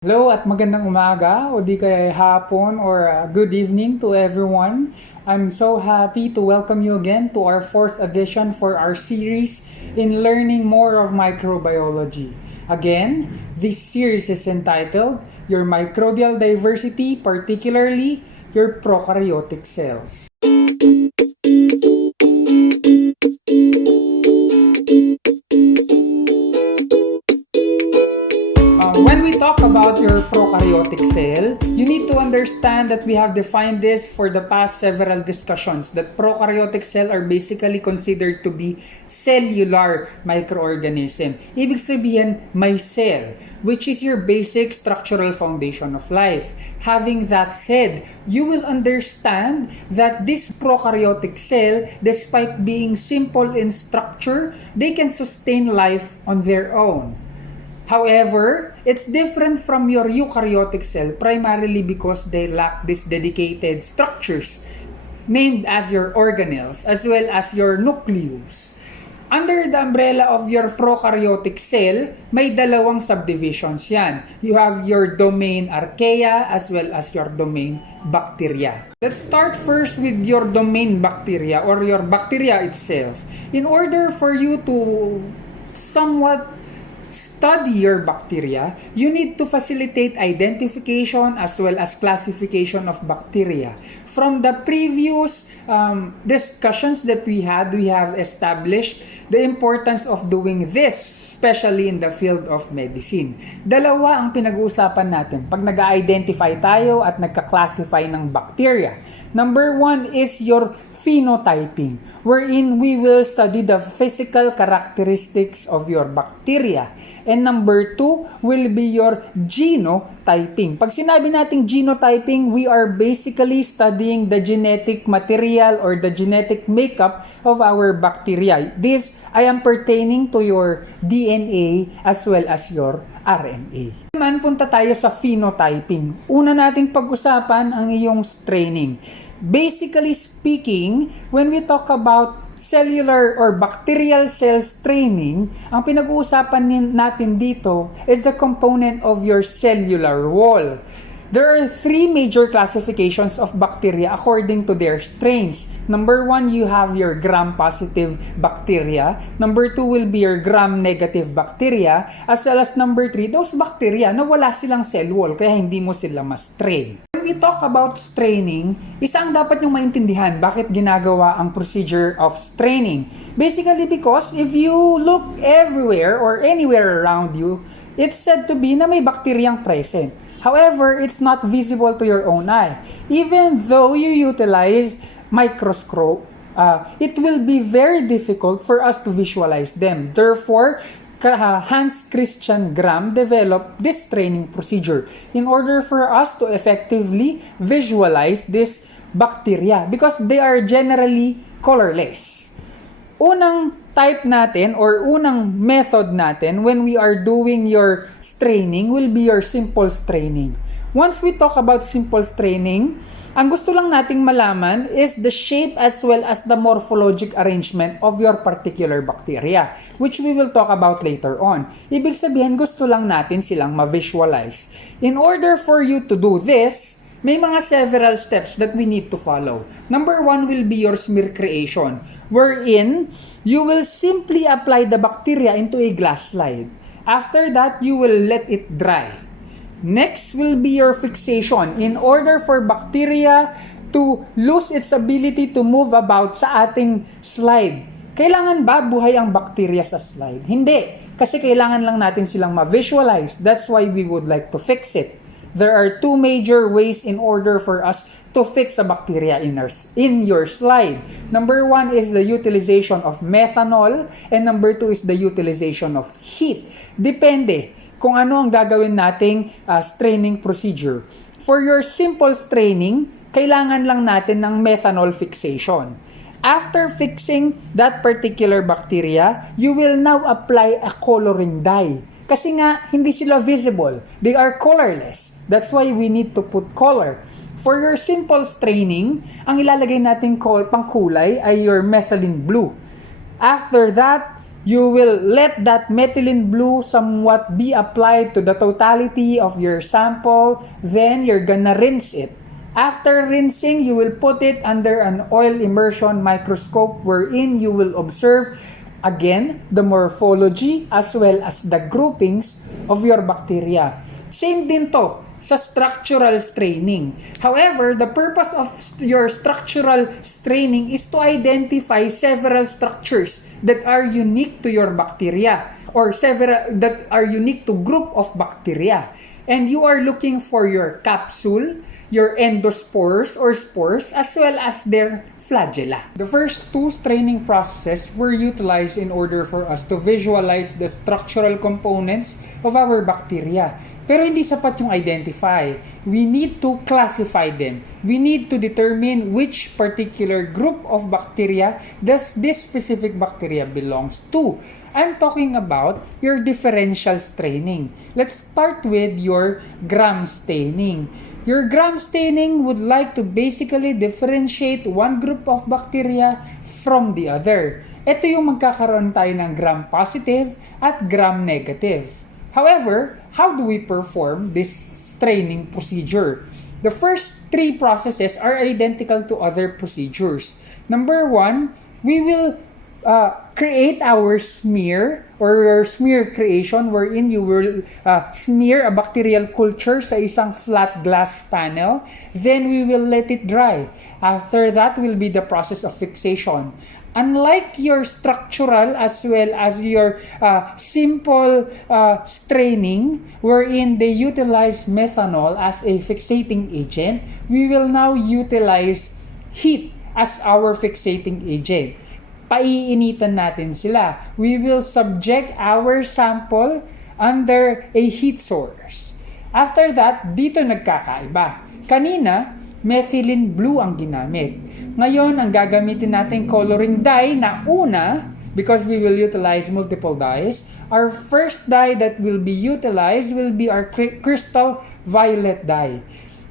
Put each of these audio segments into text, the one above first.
Hello at magandang umaga o di kaya hapon or good evening to everyone. I'm so happy to welcome you again to our fourth edition for our series in learning more of microbiology. Again, this series is entitled Your Microbial Diversity, particularly your prokaryotic cells. When we talk about your prokaryotic cell, you need to understand that we have defined this for the past several discussions that prokaryotic cell are basically considered to be cellular microorganism. Ibig sabihin, may cell, which is your basic structural foundation of life. Having that said, you will understand that this prokaryotic cell, despite being simple in structure, they can sustain life on their own. However, it's different from your eukaryotic cell primarily because they lack these dedicated structures named as your organelles as well as your nucleus. Under the umbrella of your prokaryotic cell, may dalawang subdivisions yan. You have your domain archaea as well as your domain bacteria. Let's start first with your domain bacteria or your bacteria itself. In order for you to somewhat study your bacteria, you need to facilitate identification as well as classification of bacteria. From the previous discussions that we have established the importance of doing this, especially in the field of medicine. Dalawa ang pinag-uusapan natin pag nag-identify tayo at nagka-classify ng bacteria. Number one is your phenotyping, wherein we will study the physical characteristics of your bacteria. And number two will be your genotyping. Pag sinabi nating genotyping, we are basically studying the genetic material or the genetic makeup of our bacteria. This I am pertaining to your DNA as well as your RNA. Naman, punta tayo sa phenotyping. Una nating pag-usapan ang iyong staining. Basically speaking, when we talk about cellular or bacterial cell staining, ang pinag-uusapan natin dito is the component of your cellular wall. There are three major classifications of bacteria according to their strains. Number one, you have your gram-positive bacteria. Number two will be your gram-negative bacteria. As well as number three, those bacteria na wala silang cell wall, kaya hindi mo sila ma-strain. When we talk about straining, isa ang dapat nyong maintindihan bakit ginagawa ang procedure of straining. Basically because if you look everywhere or anywhere around you, it's said to be na may bacteriang present. However, it's not visible to your own eye. Even though you utilize microscope, it will be very difficult for us to visualize them. Therefore, Hans Christian Gram developed this training procedure in order for us to effectively visualize this bacteria because they are generally colorless. Unang type natin or unang method natin when we are doing your staining will be your simple staining. Once we talk about simple staining, ang gusto lang nating malaman is the shape as well as the morphologic arrangement of your particular bacteria, which we will talk about later on. Ibig sabihin, gusto lang natin silang ma-visualize. In order for you to do this, may mga several steps that we need to follow. Number one will be your smear creation, wherein you will simply apply the bacteria into a glass slide. After that, you will let it dry. Next will be your fixation. In order for bacteria to lose its ability to move about sa ating slide, kailangan ba buhay ang bacteria sa slide? Hindi. Kasi kailangan lang natin silang ma-visualize. That's why we would like to fix it. There are two major ways in order for us to fix a bacteria in your slide. Number one is the utilization of methanol and number two is the utilization of heat. Depende kung ano ang gagawin nating staining procedure. For your simple staining, kailangan lang natin ng methanol fixation. After fixing that particular bacteria, you will now apply a coloring dye. Kasi nga, hindi sila visible. They are colorless. That's why we need to put color. For your simple staining, ang ilalagay natin pangkulay ay your methylene blue. After that, You will let that methylene blue somewhat be applied to the totality of your sample. Then you're gonna rinse it. After rinsing, you will put it under an oil immersion microscope wherein you will observe again the morphology as well as the groupings of your bacteria. Same din to sa structural staining. However, the purpose of your structural staining is to identify several structures that are unique to your bacteria or several that are unique to group of bacteria. And you are looking for your capsule, your endospores or spores, as well as their flagella. The first two staining processes were utilized in order for us to visualize the structural components of our bacteria. Pero hindi sapat yung identify. We need to classify them. We need to determine which particular group of bacteria does this specific bacteria belongs to. I'm talking about your differential staining. Let's start with your gram staining. Your gram staining would like to basically differentiate one group of bacteria from the other. Ito yung magkakaroon tayo ng gram positive at gram negative. However, how do we perform this staining procedure? The first three processes are identical to other procedures. Number one, we will create our smear or your smear creation wherein you will smear a bacterial culture sa isang flat glass panel. Then we will let it dry. After that will be the process of fixation. Unlike your structural as well as your simple staining wherein they utilize methanol as a fixating agent, we will now utilize heat as our fixating agent. Paiinitan natin sila. We will subject our sample under a heat source. After that, dito nagkakaiba. Kanina, methylene blue ang ginamit. Ngayon, ang gagamitin natin coloring dye na una, because we will utilize multiple dyes, our first dye that will be utilized will be our crystal violet dye.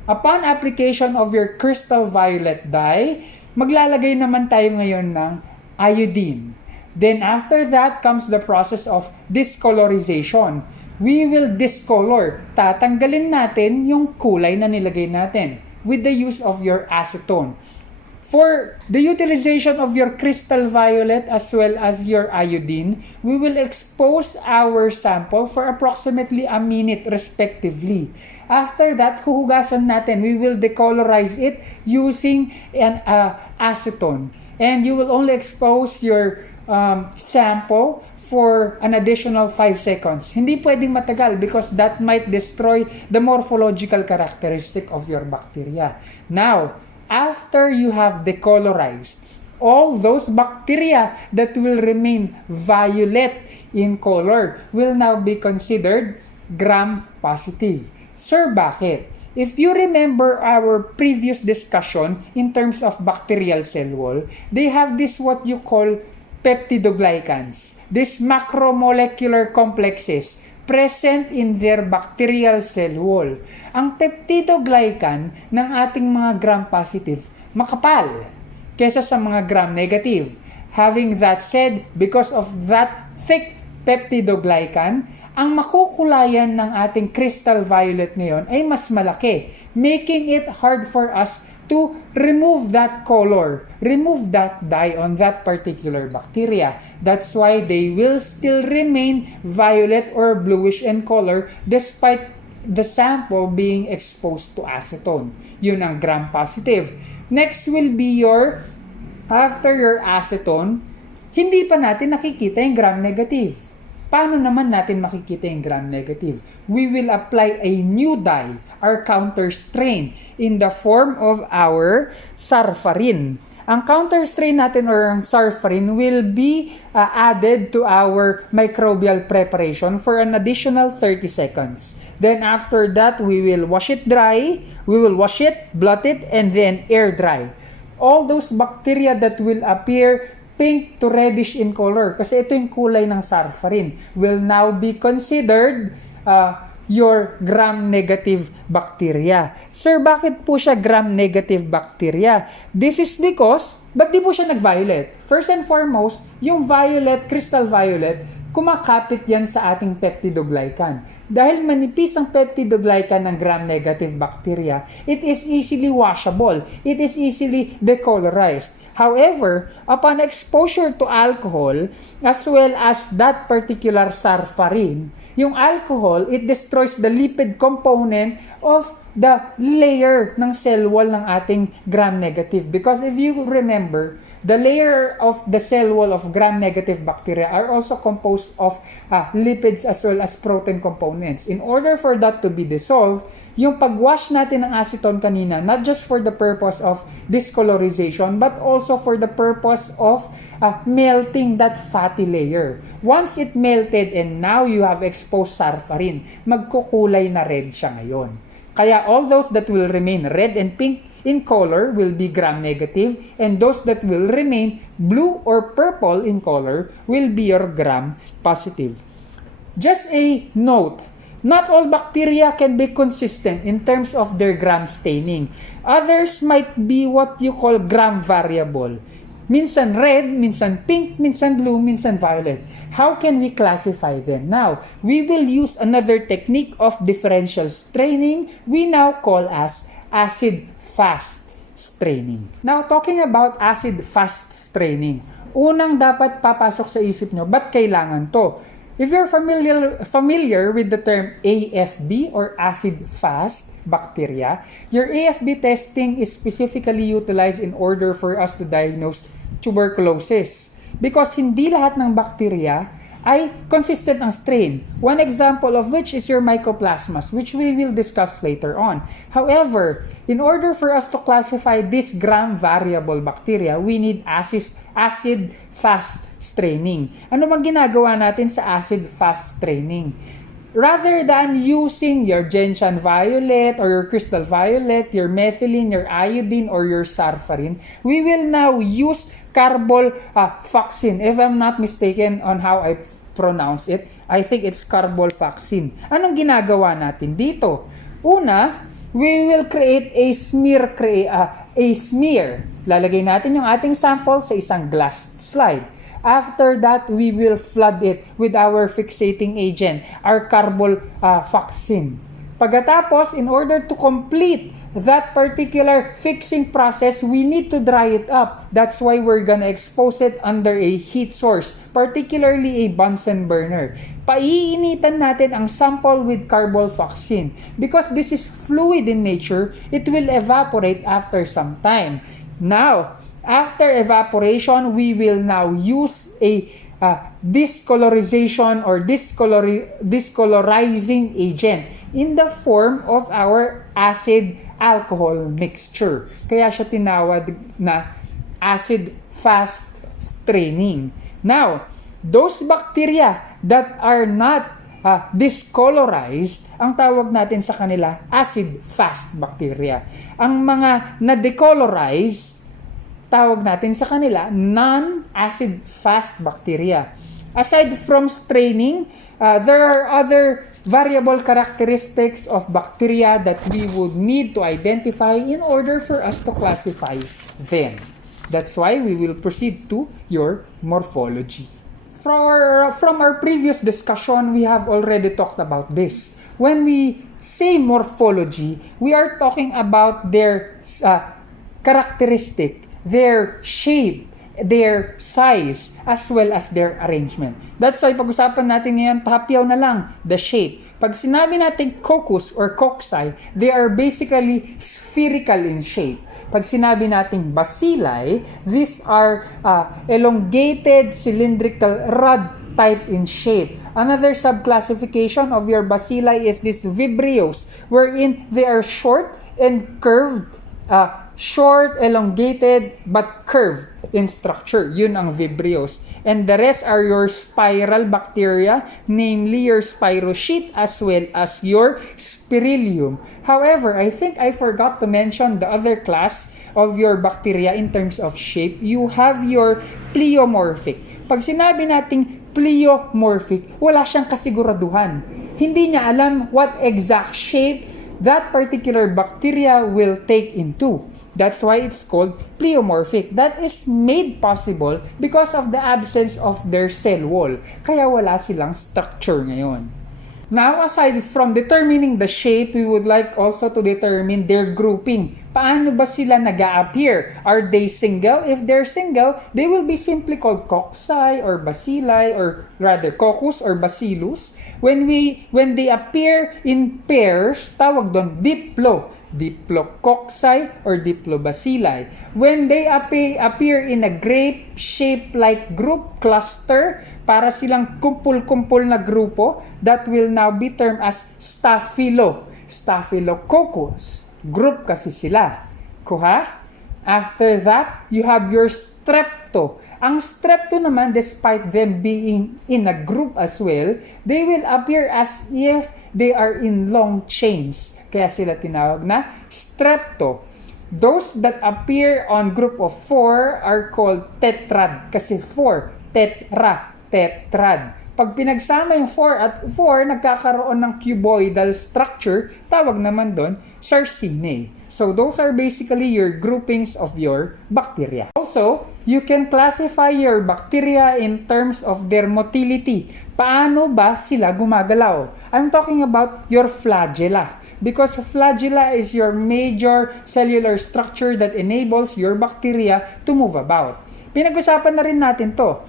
Upon application of your crystal violet dye, maglalagay naman tayo ngayon ng iodine. Then after that comes the process of discolorization. We will discolor. Tatanggalin natin yung kulay na nilagay natin with the use of your acetone. For the utilization of your crystal violet as well as your iodine, we will expose our sample for approximately a minute respectively. After that, huhugasan natin. We will decolorize it using an acetone. And you will only expose your sample for an additional 5 seconds. Hindi pwedeng matagal because that might destroy the morphological characteristic of your bacteria. Now, after you have decolorized, all those bacteria that will remain violet in color will now be considered gram positive. Sir, bakit? If you remember our previous discussion in terms of bacterial cell wall, they have this what you call peptidoglycans, these macromolecular complexes present in their bacterial cell wall. Ang peptidoglycan ng ating mga gram-positive, makapal kesa sa mga gram-negative. Having that said, because of that thick peptidoglycan, ang makukulayan ng ating crystal violet ngayon ay mas malaki, making it hard for us to remove that color, remove that dye on that particular bacteria. That's why they will still remain violet or bluish in color despite the sample being exposed to acetone. Yun ang gram-positive. Next will be after your acetone, hindi pa natin nakikita yung gram-negative. Paano naman natin makikita yung gram-negative? We will apply a new dye, our counter strain, in the form of our sarfarin. Ang counter strain natin or ang sarfarin will be added to our microbial preparation for an additional 30 seconds. Then after that, we will wash it dry, we will wash it, blot it, and then air dry. All those bacteria that will appear pink to reddish in color, kasi ito yung kulay ng sarfarin, will now be considered your gram-negative bacteria. Sir, bakit po siya gram-negative bacteria? This is because, ba't di po siya nag-violet? First and foremost, yung violet, crystal violet, kumakapit yan sa ating peptidoglycan. Dahil manipis ang peptidoglycan ng gram-negative bacteria, it is easily washable. It is easily decolorized. However, upon exposure to alcohol, as well as that particular sarfarin, yung alcohol, it destroys the lipid component of the layer ng cell wall ng ating gram-negative. Because if you remember, the layer of the cell wall of gram-negative bacteria are also composed of lipids as well as protein components. In order for that to be dissolved, yung pag-wash natin ng acetone kanina, not just for the purpose of discolorization, but also for the purpose of melting that fatty layer. Once it melted and now you have exposed sarfarin, magkukulay na red siya ngayon. Kaya all those that will remain red and pink in color will be gram-negative, and those that will remain blue or purple in color will be your gram-positive. Just a note, not all bacteria can be consistent in terms of their gram staining. Others might be what you call gram variable. Minsan red, minsan pink, minsan blue, minsan violet. How can we classify them? Now, we will use another technique of differential staining we now call as Acidfast staining. Now, talking about Acidfast staining, unang dapat papasok sa isip nyo, ba't kailangan to? If you're familiar with the term AFB or Acidfast bacteria, your AFB testing is specifically utilized in order for us to diagnose tuberculosis. Because hindi lahat ng bacteria ay consistent ang strain. One example of which is your Mycoplasmas, which we will discuss later on. However, in order for us to classify this gram-variable bacteria, we need acid-fast staining. Ano bang ginagawa natin sa acid-fast staining? Rather than using your gentian violet or your crystal violet, your methylene, your iodine, or your sarfarin, we will now use carbolfaxin. If I'm not mistaken on how I pronounce it, I think it's carbolfaxin. Anong ginagawa natin dito? Una, we will create a smear. Lalagay natin yung ating sample sa isang glass slide. After that, we will flood it with our fixating agent, our carbolfaxin. Pagkatapos, in order to complete that particular fixing process, we need to dry it up. That's why we're gonna expose it under a heat source, particularly a Bunsen burner. Paiinitan natin ang sample with carbolfaxin. Because this is fluid in nature, it will evaporate after some time. Now, after evaporation, we will now use a discolorization or discolorizing agent in the form of our acid-alcohol mixture. Kaya siya tinawag na acid-fast staining. Now, those bacteria that are not discolorized, ang tawag natin sa kanila acid-fast bacteria. Ang mga na-decolorize, tawag natin sa kanila non-acid-fast bacteria. Aside from staining, there are other variable characteristics of bacteria that we would need to identify in order for us to classify them. That's why we will proceed to your morphology. From our previous discussion, we have already talked about this. When we say morphology, we are talking about their characteristic, their shape, their size, as well as their arrangement. That's why pag-usapan natin ngayon, pahapyaw na lang, the shape. Pag sinabi natin coccus or cocci, they are basically spherical in shape. Pag sinabi natin bacilli, these are elongated cylindrical rod type in shape. Another subclassification of your bacilli is this vibrios, wherein they are short and curved, short, elongated, but curved in structure. Yun ang vibrios. And the rest are your spiral bacteria, namely your spirochete as well as your spirillum. However, I think I forgot to mention the other class of your bacteria in terms of shape. You have your pleomorphic. Pag sinabi nating pleomorphic, wala siyang kasiguraduhan. hindi niya alam what exact shape that particular bacteria will take into. That's why it's called pleomorphic. That is made possible because of the absence of their cell wall. Kaya wala silang structure ngayon. Now, aside from determining the shape, we would like also to determine their grouping. Paano ba sila nag-a-appear? Are they single? If they're single, they will be simply called cocci or bacilli, or rather coccus or bacillus. When they appear in pairs, tawag doon diplococci or diplobacilli. When they appear in a grape-shaped-like group cluster, para silang kumpul-kumpul na grupo, that will now be termed as staphylococcus. Group kasi sila. Kuha? After that, you have your strepto. Ang strepto naman, despite them being in a group as well, they will appear as if they are in long chains. Kaya sila tinawag na strepto. Those that appear on group of 4 are called tetrad. Kasi 4, tetrad. Pag pinagsama yung 4 at 4, nagkakaroon ng cuboidal structure, tawag naman doon, Sarcinae. So those are basically your groupings of your bacteria. Also, you can classify your bacteria in terms of their motility. Paano ba sila gumagalaw? I'm talking about your flagella. Because flagella is your major cellular structure that enables your bacteria to move about. Pinag-usapan na rin natin to.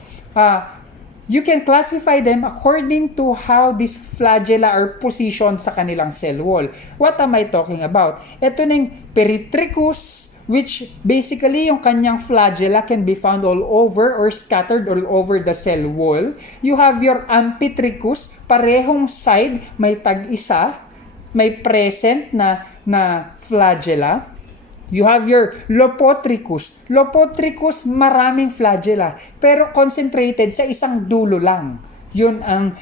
You can classify them according to how these flagella are positioned sa kanilang cell wall. What am I talking about? Ito ng Peritricus, which basically yung kanyang flagella can be found all over or scattered all over the cell wall. You have your Amphitricus, parehong side, may tag-isa, may present na flagella. You have your Lopotricus. Lopotricus, maraming flagella, pero concentrated sa isang dulo lang. Yun ang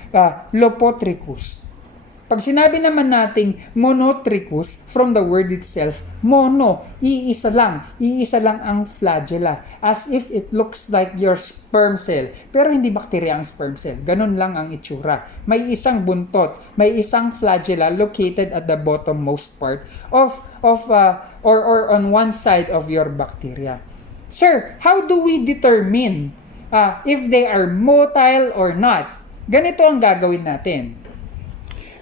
Lopotricus. Pag sinabi naman nating Monotricus, from the word itself, mono, iisa lang ang flagella. As if it looks like your sperm cell. Pero hindi bacteria ang sperm cell. Ganun lang ang itsura. May isang buntot, may isang flagella located at the bottommost part or on one side of your bacteria. Sir, how do we determine if they are motile or not? Ganito ang gagawin natin.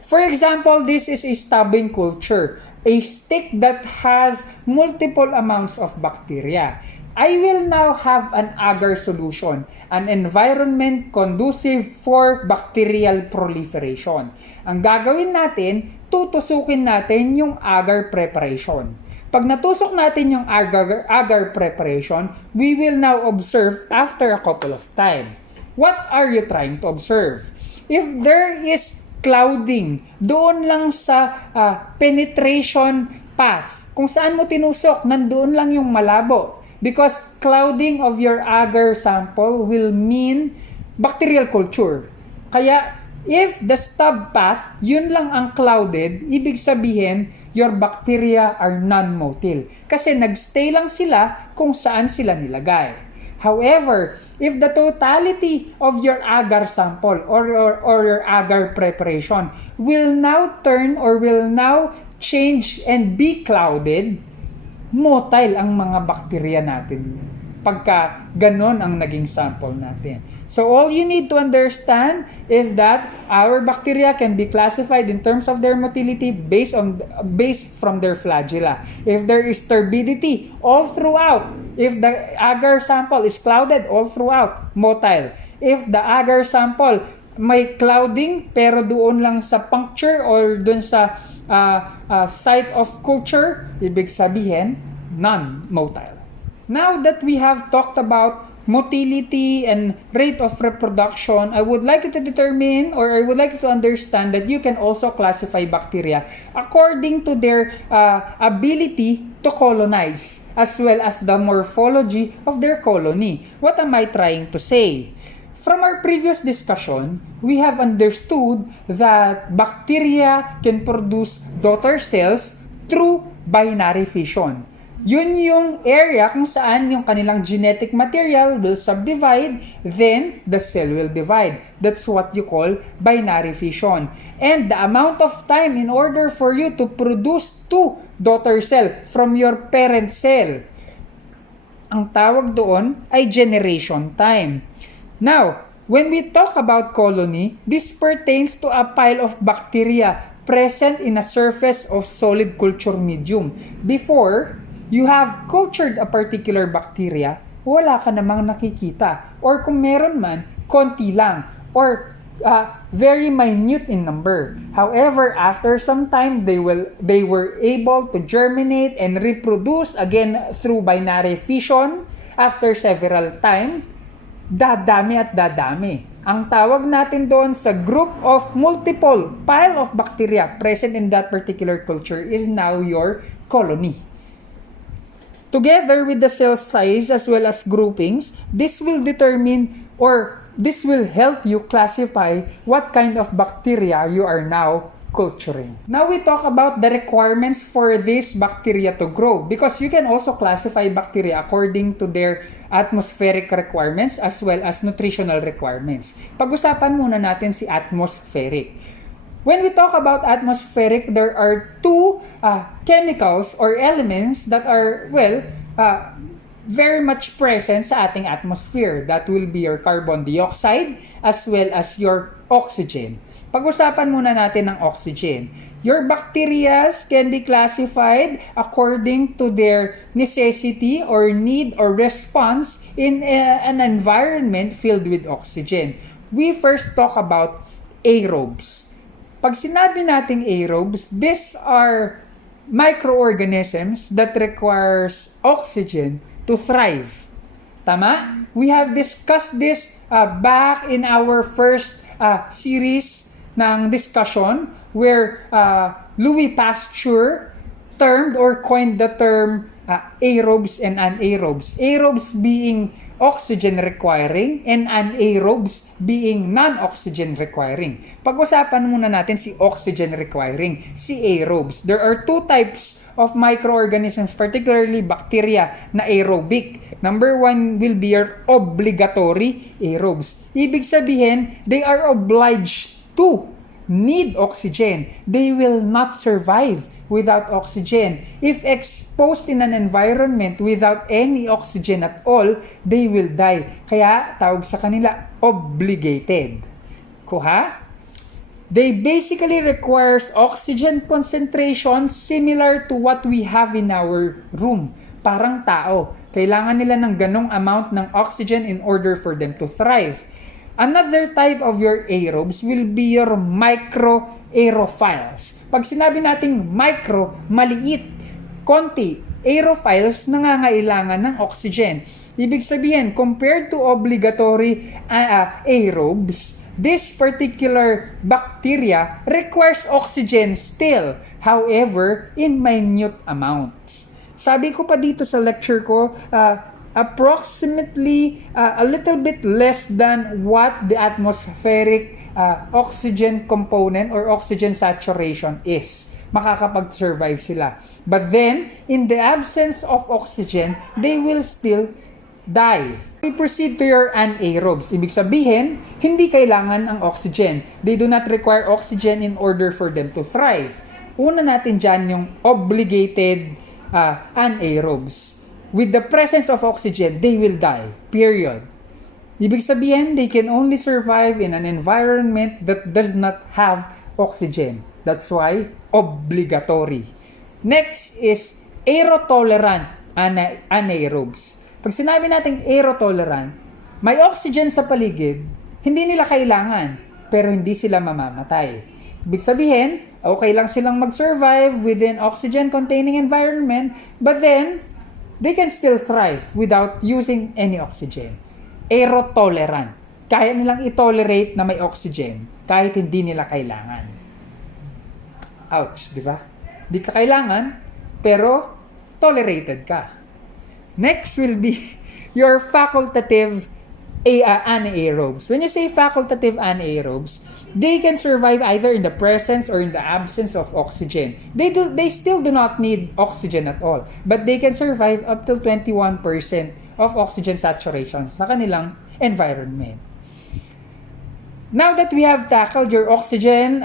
For example, this is a stubbing culture, a stick that has multiple amounts of bacteria. I will now have an agar solution, an environment conducive for bacterial proliferation. Ang gagawin natin, tutusukin natin yung agar preparation. Pag natusok natin yung agar preparation, we will now observe after a couple of time. What are you trying to observe? If there is clouding, doon lang sa penetration path. Kung saan mo tinusok, nandoon lang yung malabo. Because clouding of your agar sample will mean bacterial culture. Kaya, if the stub path, yun lang ang clouded, ibig sabihin, your bacteria are non-motile. Kasi nagstay lang sila kung saan sila nilagay. However, if the totality of your agar sample or your agar preparation will now turn or will now change and be clouded, motile ang mga bacteria natin pagka ganon ang naging sample natin. So all you need to understand is that our bacteria can be classified in terms of their motility based from their flagella. If there is turbidity all throughout, if the agar sample is clouded all throughout, motile. If the agar sample may clouding pero doon lang sa puncture or doon sa site of culture, ibig sabihin non-motile. Now that we have talked about motility and rate of reproduction, I would like you to determine or I would like you to understand that you can also classify bacteria according to their ability to colonize as well as the morphology of their colony. What am I trying to say? From our previous discussion, we have understood that bacteria can produce daughter cells through binary fission. Yun yung area kung saan yung kanilang genetic material will subdivide, then the cell will divide. That's what you call binary fission. And the amount of time in order for you to produce two daughter cell from your parent cell, ang tawag doon ay generation time. Now, when we talk about colony, this pertains to a pile of bacteria present in a surface of solid culture medium. Before you have cultured a particular bacteria, wala ka namang nakikita. Or kung meron man, konti lang. Or very minute in number. However, after some time, they were able to germinate and reproduce again through binary fission. After several time, dadami at dadami. Ang tawag natin doon sa group of multiple pile of bacteria present in that particular culture is now your colony. Together with the cell size as well as groupings, this will determine or this will help you classify what kind of bacteria you are now culturing. Now we talk about the requirements for this bacteria to grow, because you can also classify bacteria according to their atmospheric requirements as well as nutritional requirements. Pag-usapan muna natin si atmospheric. When we talk about atmospheric, there are two chemicals or elements that are, very much present sa ating atmosphere. That will be your carbon dioxide as well as your oxygen. Pag-usapan muna natin ng oxygen. Your bacteria can be classified according to their necessity or need or response in an environment filled with oxygen. We first talk about aerobes. Pag sinabi nating aerobes, these are microorganisms that requires oxygen to thrive. Tama? We have discussed this back in our first series ng discussion where Louis Pasteur termed or coined the term aerobes and anaerobes. Aerobes being oxygen requiring and anaerobes being non-oxygen requiring. Pag-usapan muna natin si oxygen requiring, si aerobes. There are two types of microorganisms, particularly bacteria na aerobic. Number one will be your obligatory aerobes. Ibig sabihin, they are obliged to need oxygen. They will not survive without oxygen. If exposed in an environment without any oxygen at all, they will die. Kaya tawag sa kanila obligated. Kuha? They basically requires oxygen concentration similar to what we have in our room. Parang tao. Kailangan nila ng ganong amount ng oxygen in order for them to thrive. Another type of your aerobes will be your microaerophiles. Pag sinabi nating micro, maliit, konti, aerophiles nangangailangan ng oxygen. Ibig sabihin, compared to obligatory aerobes, this particular bacteria requires oxygen still, however, in minute amounts. Sabi ko pa dito sa lecture ko, approximately a little bit less than what the atmospheric oxygen component or oxygen saturation is. Makakapag-survive sila. But then, in the absence of oxygen, they will still die. We proceed to your anaerobes. Ibig sabihin, hindi kailangan ang oxygen. They do not require oxygen in order for them to thrive. Una natin dyan yung obligated anaerobes. With the presence of oxygen, they will die. Period. Ibig sabihin, they can only survive in an environment that does not have oxygen. That's why, obligatory. Next is aerotolerant anaerobes. Pag sinabi natin aerotolerant, may oxygen sa paligid, hindi nila kailangan, pero hindi sila mamamatay. Ibig sabihin, okay lang silang mag-survive within oxygen-containing environment, but then, they can still thrive without using any oxygen. Aerotolerant. Kaya nilang i-tolerate na may oxygen kahit hindi nila kailangan. Ouch, di ba? Di ka kailangan, pero tolerated ka. Next will be your facultative anaerobes. When you say facultative anaerobes, they can survive either in the presence or in the absence of oxygen. They still do not need oxygen at all, but they can survive up to 21% of oxygen saturation sa kanilang environment. Now that we have tackled your oxygen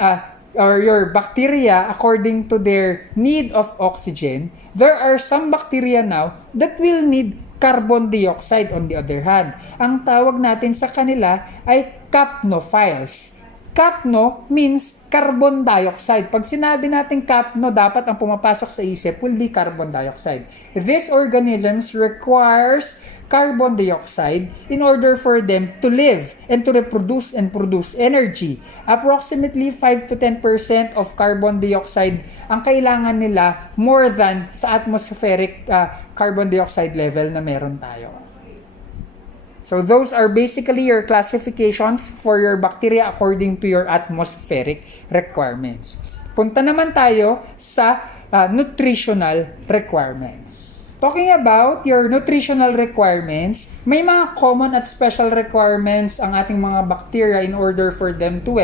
or your bacteria according to their need of oxygen, there are some bacteria now that will need carbon dioxide on the other hand. Ang tawag natin sa kanila ay capnophiles. Capno means carbon dioxide. Pag sinabi natin capno, dapat ang pumapasok sa isip will be carbon dioxide. These organisms requires carbon dioxide in order for them to live and to reproduce and produce energy. Approximately 5 to 10% of carbon dioxide ang kailangan nila more than sa atmospheric carbon dioxide level na meron tayo. So those are basically your classifications for your bacteria according to your atmospheric requirements. Punta naman tayo sa nutritional requirements. Talking about your nutritional requirements, may mga common at special requirements ang ating mga bacteria in order for them to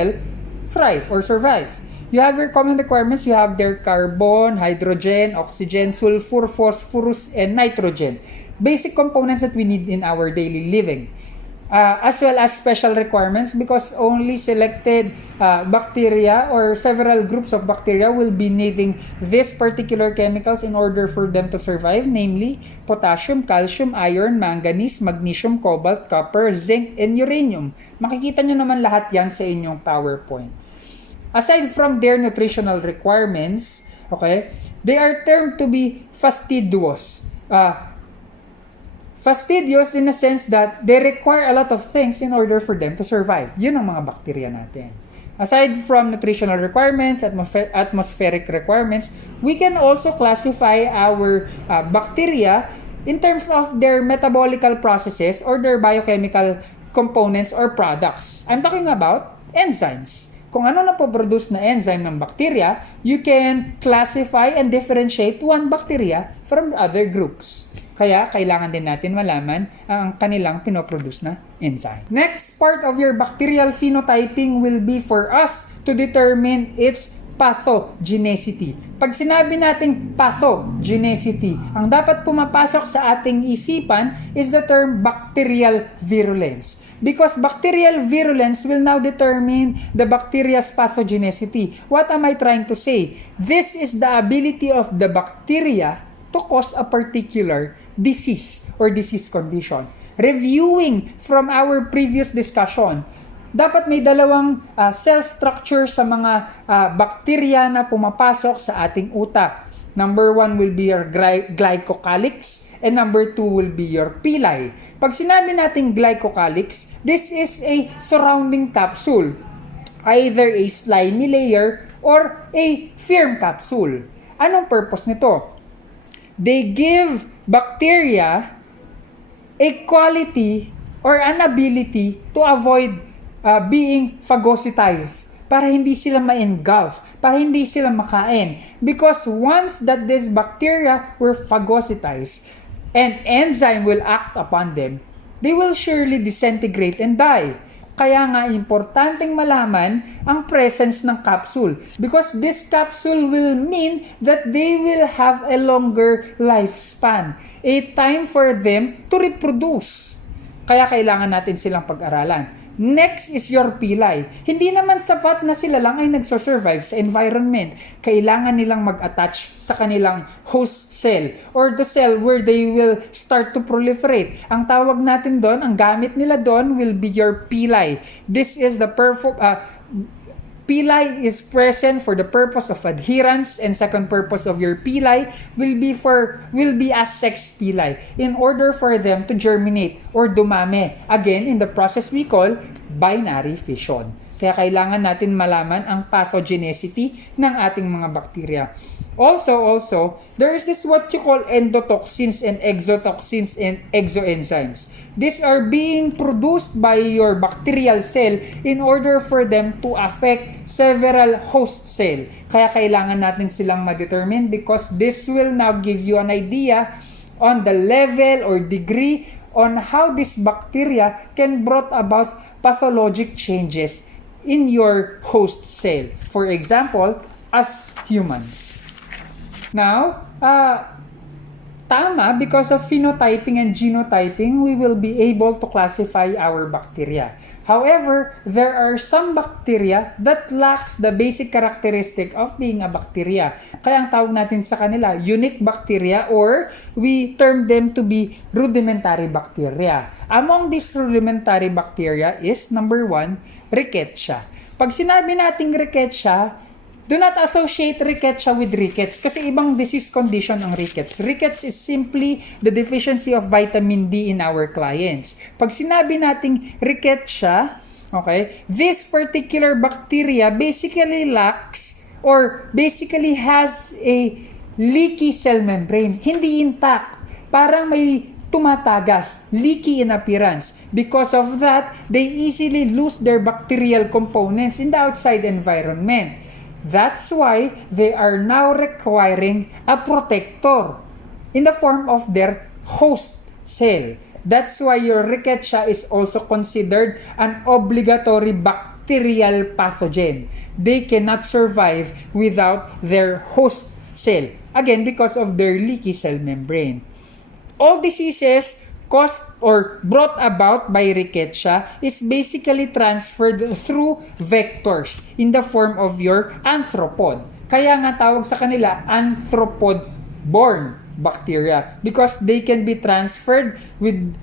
thrive or survive. You have your common requirements, you have their carbon, hydrogen, oxygen, sulfur, phosphorus, and nitrogen. Basic components that we need in our daily living. As well as special requirements because only selected bacteria or several groups of bacteria will be needing these particular chemicals in order for them to survive, namely potassium, calcium, iron, manganese, magnesium, cobalt, copper, zinc, and uranium. Makikita nyo naman lahat yan sa inyong PowerPoint. Aside from their nutritional requirements, okay, they are termed to be fastidious. Fastidious in a sense that they require a lot of things in order for them to survive. Yun ang mga bacteria natin. Aside from nutritional requirements, atmospheric requirements, we can also classify our bacteria in terms of their metabolical processes or their biochemical components or products. I'm talking about enzymes. Kung ano na po-produce na enzyme ng bacteria, you can classify and differentiate one bacteria from the other groups. Kaya, kailangan din natin malaman ang kanilang pinoproduce na enzyme. Next part of your bacterial phenotyping will be for us to determine its pathogenicity. Pag sinabi nating pathogenicity, ang dapat pumapasok sa ating isipan is the term bacterial virulence. Because bacterial virulence will now determine the bacteria's pathogenicity. What am I trying to say? This is the ability of the bacteria to cause a particular disease or disease condition. Reviewing from our previous discussion, dapat may dalawang cell structure sa mga bacteria na pumapasok sa ating utak. Number 1 will be your glycocalyx and number 2 will be your pili. Pag sinabi natin glycocalyx, this is a surrounding capsule, either a slimy layer or a firm capsule. Anong purpose nito? They give bacteria a quality or an ability to avoid being phagocytized para hindi sila ma-engulf, para hindi sila makain. Because once that this bacteria were phagocytized and enzyme will act upon them, they will surely disintegrate and die. Kaya nga, importanteng malaman ang presence ng capsule. Because this capsule will mean that they will have a longer lifespan. A time for them to reproduce. Kaya kailangan natin silang pag-aralan. Next is your pili. Hindi naman sapat na sila lang ay nagsosurvive sa environment. Kailangan nilang mag-attach sa kanilang host cell or the cell where they will start to proliferate. Ang tawag natin doon, ang gamit nila doon will be your pili. This is the pili is present for the purpose of adherence, and second purpose of your pili will be as sex pili in order for them to germinate or dumami. Again, in the process we call binary fission. Kaya kailangan natin malaman ang pathogenicity ng ating mga bacteria. Also, there is this what you call endotoxins and exotoxins and exoenzymes. These are being produced by your bacterial cell in order for them to affect several host cell. Kaya kailangan natin silang ma-determine because this will now give you an idea on the level or degree on how this bacteria can brought about pathologic changes in your host cell. For example, as humans. Now, tama, because of phenotyping and genotyping, we will be able to classify our bacteria. However, there are some bacteria that lacks the basic characteristic of being a bacteria. Kaya ang tawag natin sa kanila, unique bacteria, or we term them to be rudimentary bacteria. Among these rudimentary bacteria is number 1, ReCAPTCHA. Pag sinabi nating ReCAPTCHA, do not associate ReCAPTCHA with rickets kasi ibang disease condition ang rickets. Rickets is simply the deficiency of vitamin D in our clients. Pag sinabi nating ReCAPTCHA, okay, this particular bacteria basically lacks or basically has a leaky cell membrane. Hindi intact. Parang may tumatagas, leaky in appearance. Because of that, they easily lose their bacterial components in the outside environment. That's why they are now requiring a protector in the form of their host cell. That's why your ReCAPTCHA is also considered an obligatory bacterial pathogen. They cannot survive without their host cell. Again, because of their leaky cell membrane. All diseases caused or brought about by ReCAPTCHA is basically transferred through vectors in the form of your arthropod. Kaya nga tawag sa kanila arthropod-borne bacteria because they can be transferred with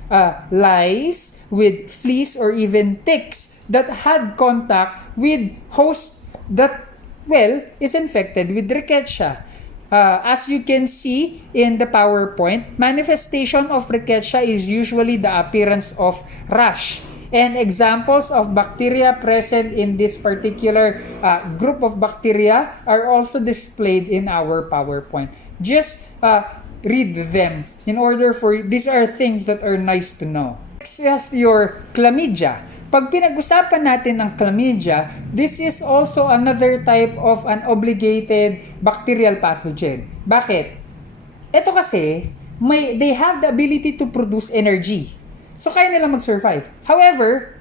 lice, with fleas, or even ticks that had contact with host that, well, is infected with ReCAPTCHA. As you can see in the PowerPoint, manifestation of ReCAPTCHA is usually the appearance of rash. And examples of bacteria present in this particular group of bacteria are also displayed in our PowerPoint. Just read them in order for, these are things that are nice to know. Next is your Chlamydia. Pag pinag-usapan natin ang Chlamydia, this is also another type of an obligated bacterial pathogen. Bakit? Ito kasi, they have the ability to produce energy. So, kaya nila mag-survive. However,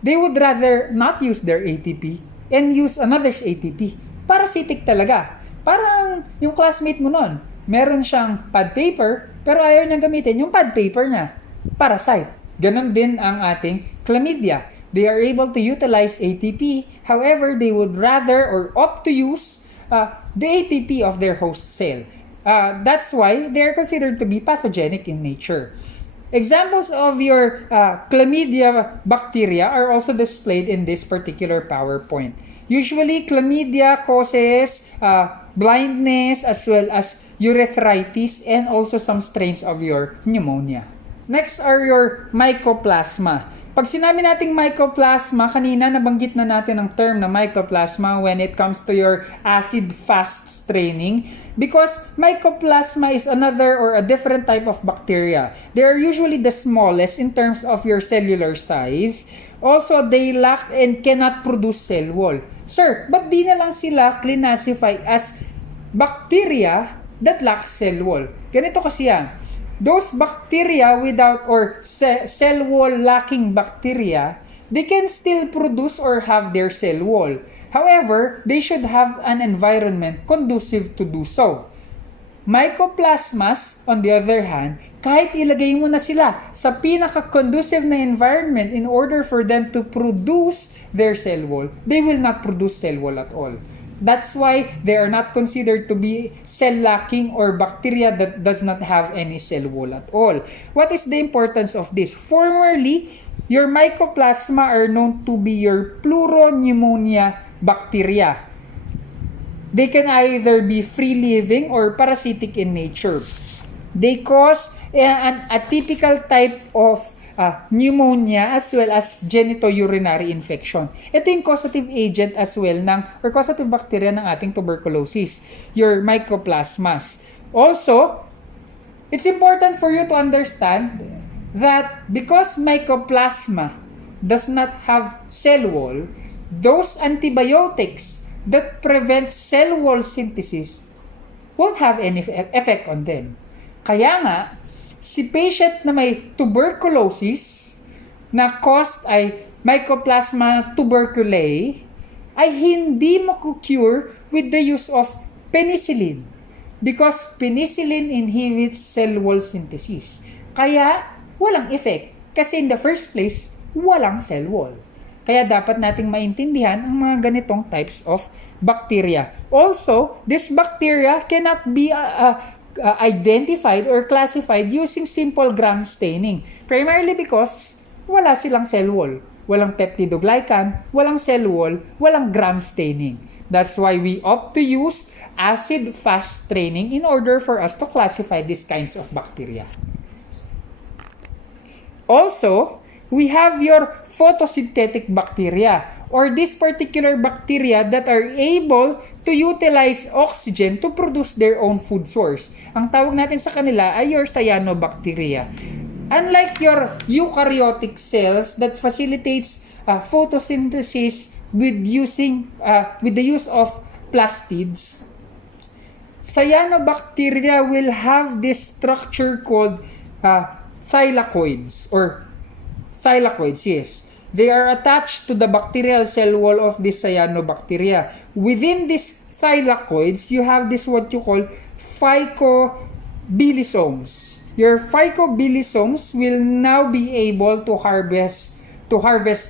they would rather not use their ATP and use another's ATP. Parasitic talaga. Parang yung classmate mo nun, meron siyang pad paper, pero ayaw niyang gamitin yung pad paper niya. Parasite. Ganon din ang ating Chlamydia. They are able to utilize ATP. However, they would rather or opt to use the ATP of their host cell. That's why they are considered to be pathogenic in nature. Examples of your Chlamydia bacteria are also displayed in this particular PowerPoint. Usually, Chlamydia causes blindness as well as urethritis and also some strains of your pneumonia. Next are your Mycoplasma. Pag sinabi nating Mycoplasma, kanina nabanggit na natin ang term na Mycoplasma when it comes to your Acidfast straining because Mycoplasma is another or a different type of bacteria. They are usually the smallest in terms of your cellular size. Also, they lack and cannot produce cell wall. Sir, ba't di na lang sila classify as bacteria that lack cell wall? Ganito kasi yan. Those bacteria without or cell wall lacking bacteria, they can still produce or have their cell wall. However, they should have an environment conducive to do so. Mycoplasmas, on the other hand, kahit ilagay mo na sila sa pinaka-conducive na environment in order for them to produce their cell wall, they will not produce cell wall at all. That's why they are not considered to be cell-lacking or bacteria that does not have any cell wall at all. What is the importance of this? Formerly, your Mycoplasma are known to be your pleuropneumonia bacteria. They can either be free-living or parasitic in nature. They cause an atypical type of pneumonia as well as genitourinary infection. Ito yung causative agent as well or causative bacteria ng ating tuberculosis, your Mycoplasmas. Also, it's important for you to understand that because Mycoplasma does not have cell wall, those antibiotics that prevent cell wall synthesis won't have any effect on them. Kaya nga, si patient na may tuberculosis na caused ay Mycoplasma tuberculosis ay hindi maku-cure with the use of penicillin because penicillin inhibits cell wall synthesis. Kaya walang effect kasi in the first place, walang cell wall. Kaya dapat nating maintindihan ang mga ganitong types of bacteria. Also, this bacteria cannot be identified or classified using simple gram staining. Primarily because wala silang cell wall. Walang peptidoglycan, walang cell wall, walang gram staining. That's why we opt to use acid-fast staining in order for us to classify these kinds of bacteria. Also, we have your photosynthetic bacteria or this particular bacteria that are able to utilize oxygen to produce their own food source. Ang tawag natin sa kanila ay your cyanobacteria. Unlike your eukaryotic cells that facilitates photosynthesis with the use of plastids, cyanobacteria will have this structure called thylakoids or thylakoids, yes. They are attached to the bacterial cell wall of this cyanobacteria. Within these thylakoids, you have this what you call phycobilisomes. Your phycobilisomes will now be able to harvest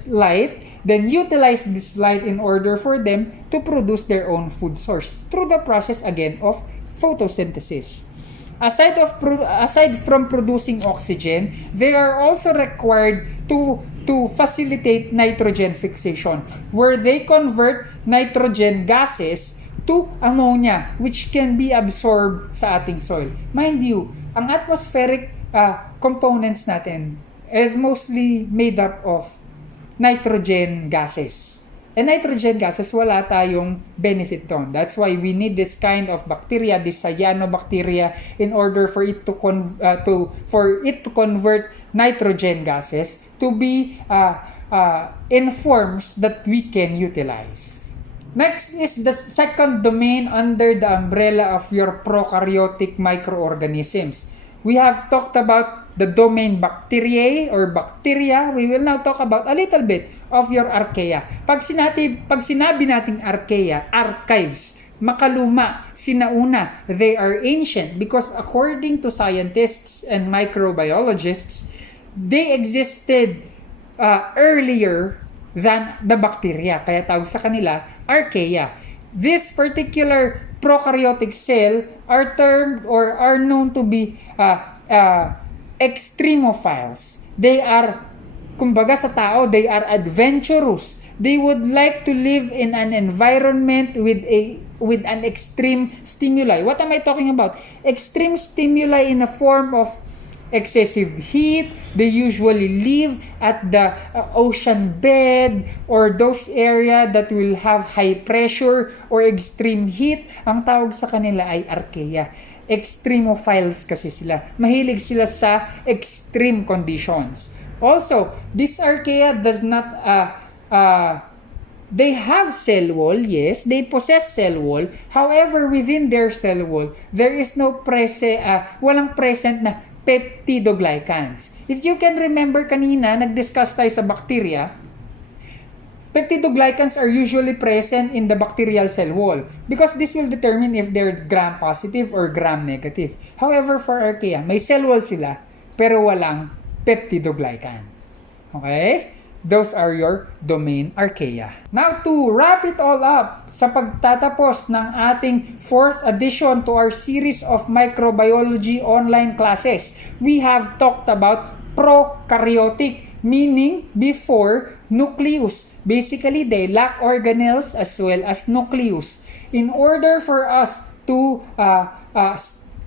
light, then utilize this light in order for them to produce their own food source through the process again of photosynthesis. Aside from producing oxygen, they are also required to facilitate nitrogen fixation, where they convert nitrogen gases to ammonia, which can be absorbed sa ating soil. Mind you, ang atmospheric components natin is mostly made up of nitrogen gases. And nitrogen gases, wala tayong benefit doon. That's why we need this kind of bacteria, this cyanobacteria, in order for it to convert nitrogen gases to be in forms that we can utilize. Next is the second domain under the umbrella of your prokaryotic microorganisms. We have talked about the domain bacteriae or bacteria. We will now talk about a little bit of your archaea. Pag sinabi nating archaea, archives, makaluma, sinauna, they are ancient because according to scientists and microbiologists, they existed earlier than the bacteria. Kaya tawag sa kanila archaea. This particular prokaryotic cell are termed or are known to be extremophiles. They are, kumbaga sa tao, they are adventurous. They would like to live in an environment with an extreme stimuli. What am I talking about? Extreme stimuli in a form of excessive heat. They usually live at the ocean bed or those area that will have high pressure or extreme heat. Ang tawag sa kanila ay archaea. Extremophiles kasi sila. Mahilig sila sa extreme conditions. Also, this archaea does not they have cell wall, yes, they possess cell wall. However, within their cell wall, there is no walang present na peptidoglycans. If you can remember kanina, nag-discuss tayo sa bacteria, peptidoglycans are usually present in the bacterial cell wall because this will determine if they're gram positive or gram negative. However, for archaea, may cell wall sila pero walang peptidoglycan. Okay? Those are your domain archaea. Now, to wrap it all up, sa pagtatapos ng ating 4th edition to our series of microbiology online classes, we have talked about prokaryotic, meaning before nucleus. Basically, they lack organelles as well as nucleus. In order for us to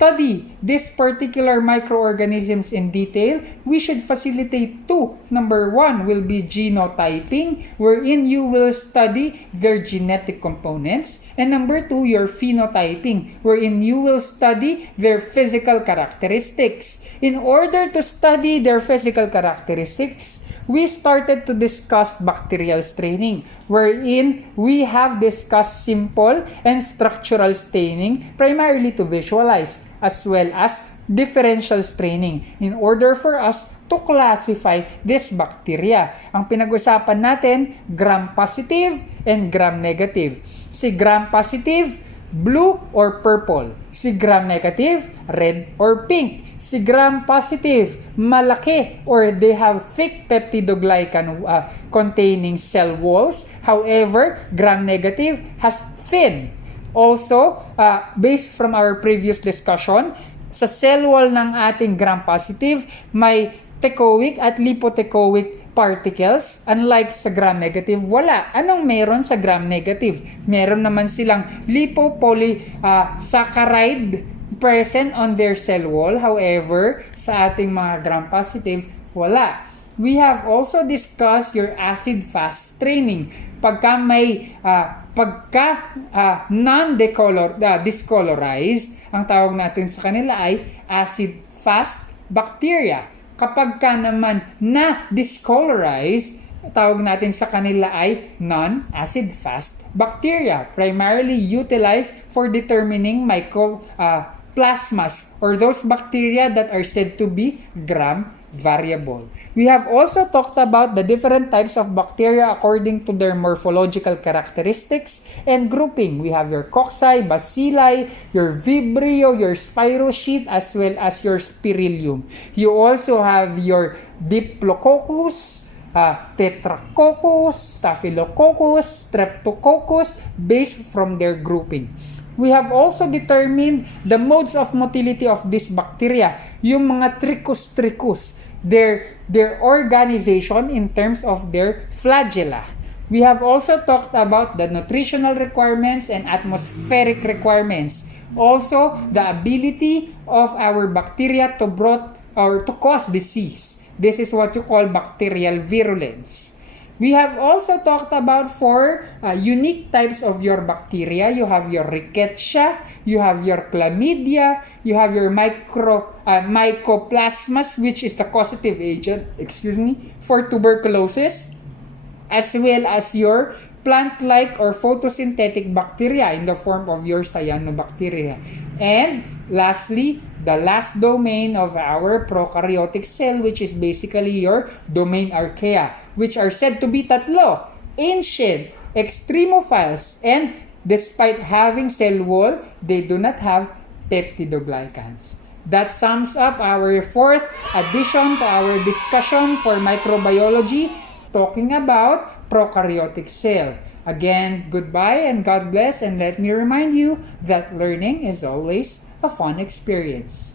study this particular microorganisms in detail, we should facilitate two. Number one will be genotyping, wherein you will study their genetic components. And number two, your phenotyping, wherein you will study their physical characteristics. In order to study their physical characteristics, we started to discuss bacterial staining, wherein we have discussed simple and structural staining primarily to visualize. as well as differential staining in order for us to classify this bacteria. Ang pinag-usapan natin, gram-positive and gram-negative. Si gram-positive, blue or purple. Si gram-negative, red or pink. Si gram-positive, malaki or they have thick peptidoglycan containing cell walls. However, gram-negative has thin. Also, based from our previous discussion, sa cell wall ng ating gram-positive, may teichoic at lipoteichoic particles. Unlike sa gram-negative, wala. Anong meron sa gram-negative? Meron naman silang lipopolysaccharide present on their cell wall. However, sa ating mga gram-positive, wala. We have also discussed your acid-fast training. Pagka may non-discolorized, ang tawag natin sa kanila ay acid-fast bacteria. Kapag ka naman na-discolorized, tawag natin sa kanila ay non-acid-fast bacteria, primarily utilized for determining mycoplasmas or those bacteria that are said to be gram variable. We have also talked about the different types of bacteria according to their morphological characteristics and grouping. We have your cocci, bacilli, your vibrio, your spirochete, as well as your spirillum. You also have your diplococcus, tetracoccus, staphylococcus, streptococcus based from their grouping. We have also determined the modes of motility of this bacteria, yung mga trichus, their organization in terms of their flagella. We have also talked about the nutritional requirements and atmospheric requirements. Also, the ability of our bacteria to cause disease. This is what you call bacterial virulence. We have also talked about 4 unique types of your bacteria. You have your ReCAPTCHA, you have your Chlamydia, you have your Mycoplasmas, which is the causative agent, for tuberculosis, as well as your plant-like or photosynthetic bacteria in the form of your cyanobacteria. And lastly, the last domain of our prokaryotic cell, which is basically your domain archaea, which are said to be tatlo, ancient, extremophiles, and despite having cell wall, they do not have peptidoglycans. That sums up our 4th addition to our discussion for microbiology, talking about prokaryotic cell. Again, goodbye and God bless, and let me remind you that learning is always a fun experience.